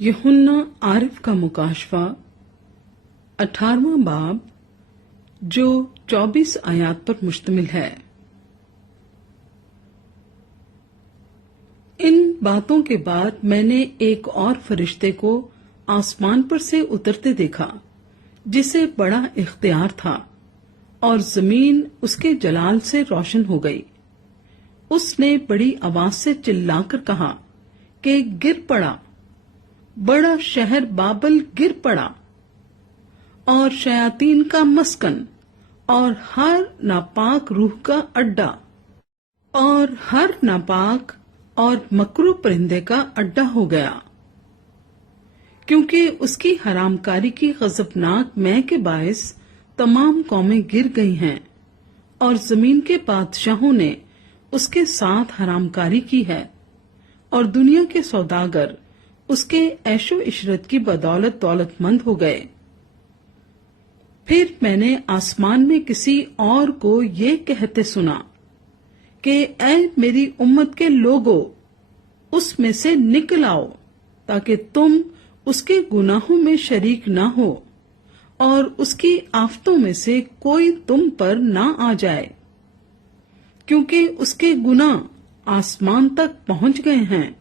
यूहन्ना आरिफ का मुकाशफा 18वां बाब जो 24 आयात पर मुश्तमिल है। इन बातों के बाद मैंने एक और फरिश्ते को आसमान पर से उतरते देखा जिसे बड़ा इख्तियार था और जमीन उसके जलाल से रोशन हो गई। उसने बड़ी आवाज से चिल्लाकर कहा कि गिर पड़ा, बड़ा शहर बाबल गिर पड़ा और शयातीन का मस्कन और हर नापाक रूह का अड्डा और हर नापाक और मकरू परिंदे का अड्डा हो गया, क्योंकि उसकी हरामकारी की गजबनाक मै के बायस तमाम कौमें गिर गई हैं और जमीन के बादशाहों ने उसके साथ हरामकारी की है और दुनिया के सौदागर उसके ऐशो इशरत की बदौलत दौलतमंद हो गए। फिर मैंने आसमान में किसी और को ये कहते सुना कि ऐ मेरी उम्मत के लोगों, उसमें से निकल आओ ताकि तुम उसके गुनाहों में शरीक ना हो और उसकी आफतों में से कोई तुम पर ना आ जाए, क्योंकि उसके गुनाह आसमान तक पहुंच गए हैं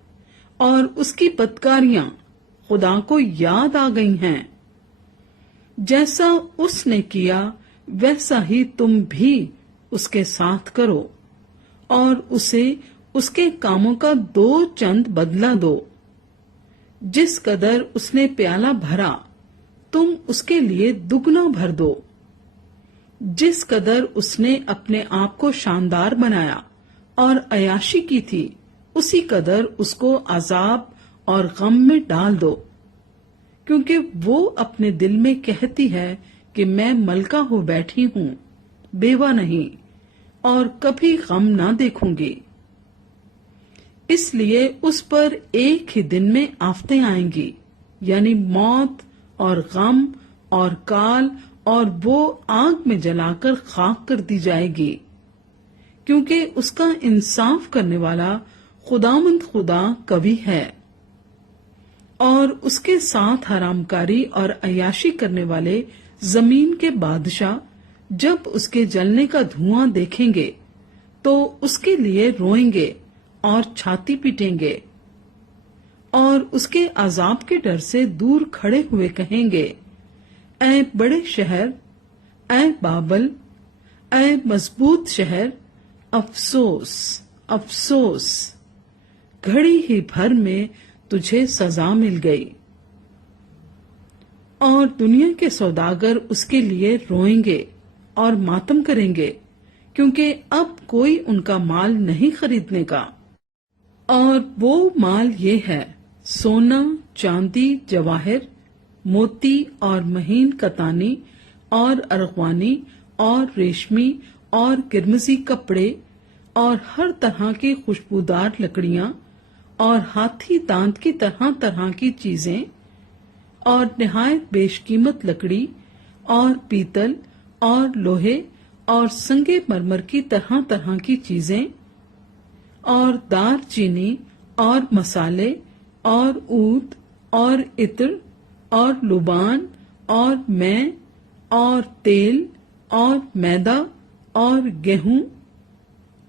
और उसकी बदकारियां खुदा को याद आ गई हैं। जैसा उसने किया वैसा ही तुम भी उसके साथ करो और उसे उसके कामों का 2 चंद बदला दो। जिस कदर उसने प्याला भरा तुम उसके लिए दुगना भर दो। जिस कदर उसने अपने आप को शानदार बनाया और अयाशी की थी, उसी कदर उसको अजाब और गम में डाल दो, क्योंकि वो अपने दिल में कहती है कि मैं मलका हो बैठी हूं, बेवा नहीं और कभी गम ना देखूंगी। इसलिए उस पर एक ही दिन में आफतें आएंगी, यानी मौत और गम और काल, और वो आग में जलाकर खाक कर दी जाएगी, क्योंकि उसका इंसाफ करने वाला खुदामंद खुदा कवि है और उसके साथ हरामकारी और अयाशी करने वाले जमीन के बादशाह जब उसके जलने का धुआं देखेंगे तो उसके लिए रोएंगे और छाती पीटेंगे और उसके अजाब के डर से दूर खड़े हुए कहेंगे, ऐ बड़े शहर, ऐ बाबल, ऐ मजबूत शहर, अफसोस अफसोस, घड़ी ही भर में तुझे सजा मिल गई। और दुनिया के सौदागर उसके लिए रोएंगे और मातम करेंगे, क्योंकि अब कोई उनका माल नहीं खरीदने का। और वो माल ये है, सोना, चांदी, जवाहिर, मोती और महीन कतानी और अरगवानी और रेशमी और किरमजी कपड़े और हर तरह की खुशबूदार लकड़ियां और हाथी दांत की तरह तरह की चीजें और निहायत बेशकीमत लकड़ी और पीतल और लोहे और संगे मरमर की तरह तरह की चीजें और दार चीनी और मसाले और ऊद और इत्र और लुबान और मैं और तेल और मैदा और गेहूं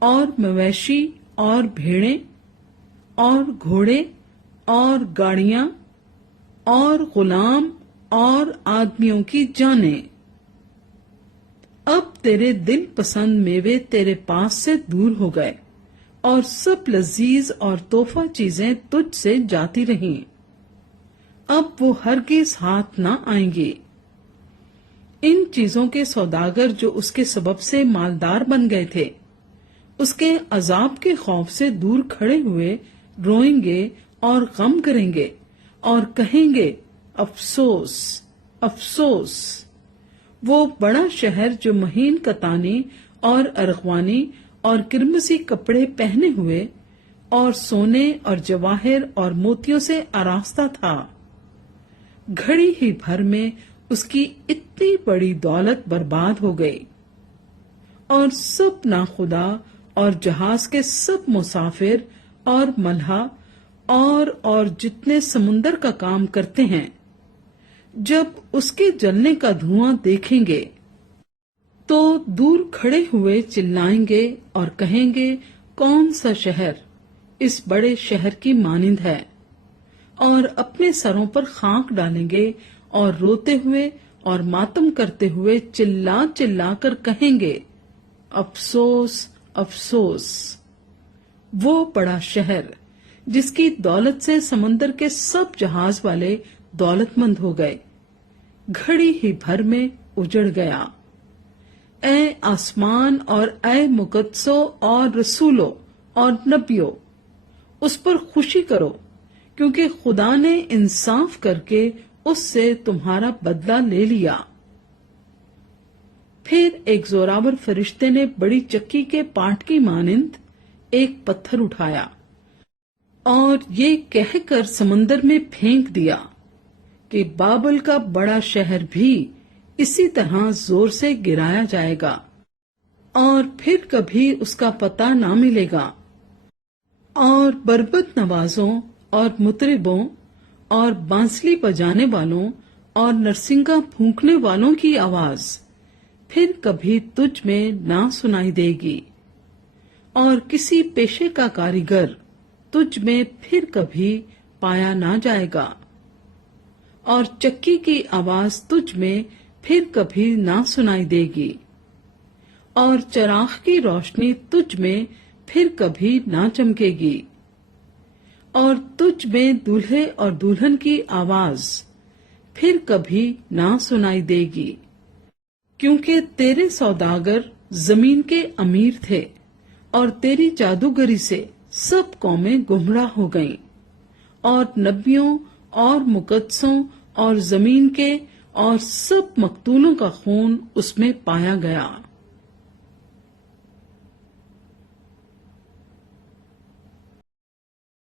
और मवेशी और भेड़ें और घोड़े और गाड़ियां और गुलाम और आदमियों की जानें। अब तेरे दिल पसंद मेवे तेरे पास से दूर हो गए और सब लजीज और तोहफा चीजें तुझ से जाती रहीं। अब वो हरगिज हाथ ना आएंगी। इन चीजों के सौदागर जो उसके सबब से मालदार बन गए थे, उसके अजाब के खौफ से दूर खड़े हुए रोएंगे और गम करेंगे और कहेंगे, अफसोस अफसोस, वो बड़ा शहर जो महीन कतानी और अरगवानी और किरमसी कपड़े पहने हुए और सोने और जवाहिर और मोतियों से आरास्ता था। घड़ी ही भर में उसकी इतनी बड़ी दौलत बर्बाद हो गई और सब नाखुदा और जहाज के सब मुसाफिर और मल्हा اور جتنے سمندر کا کام کرتے ہیں جب اس کے جلنے کا دھواں دیکھیں گے تو دور کھڑے ہوئے چلائیں گے اور کہیں گے کون سا شہر اس بڑے شہر کی مانند ہے، اور اپنے سروں پر خاک ڈالیں گے اور روتے ہوئے اور ماتم کرتے ہوئے چلا چلا کر کہیں گے افسوس افسوس، وہ بڑا شہر جس کی دولت سے سمندر کے سب جہاز والے دولت مند ہو گئے، گھڑی ہی بھر میں اجڑ گیا۔ اے آسمان اور اے مقدسوں اور رسولوں اور نبیوں، اس پر خوشی کرو، کیونکہ خدا نے انصاف کر کے اس سے تمہارا بدلہ لے لیا۔ پھر ایک زوراور فرشتے نے بڑی چکی کے پاٹ کی مانند ایک پتھر اٹھایا اور یہ کہہ کر سمندر میں پھینک دیا کہ بابل کا بڑا شہر بھی اسی طرح زور سے گرایا جائے گا اور پھر کبھی اس کا پتہ نہ ملے گا، اور بربط نوازوں اور مطربوں اور بانسلی بجانے والوں اور نرسنگا پھونکنے والوں کی آواز پھر کبھی تجھ میں نہ سنائی دے گی، اور کسی پیشے کا کاریگر تجھ میں پھر کبھی پایا نہ جائے گا، اور چکی کی آواز تجھ میں پھر کبھی نہ سنائی دے گی، اور چراغ کی روشنی تجھ میں پھر کبھی نہ چمکے گی، اور تجھ میں دولہے اور دلہن کی آواز پھر کبھی نہ سنائی دے گی، کیونکہ تیرے سوداگر زمین کے امیر تھے، اور تیری جادوگری سے سب قومیں گمراہ ہو گئیں، اور نبیوں اور مقدسوں اور زمین کے اور سب مقتولوں کا خون اس میں پایا گیا۔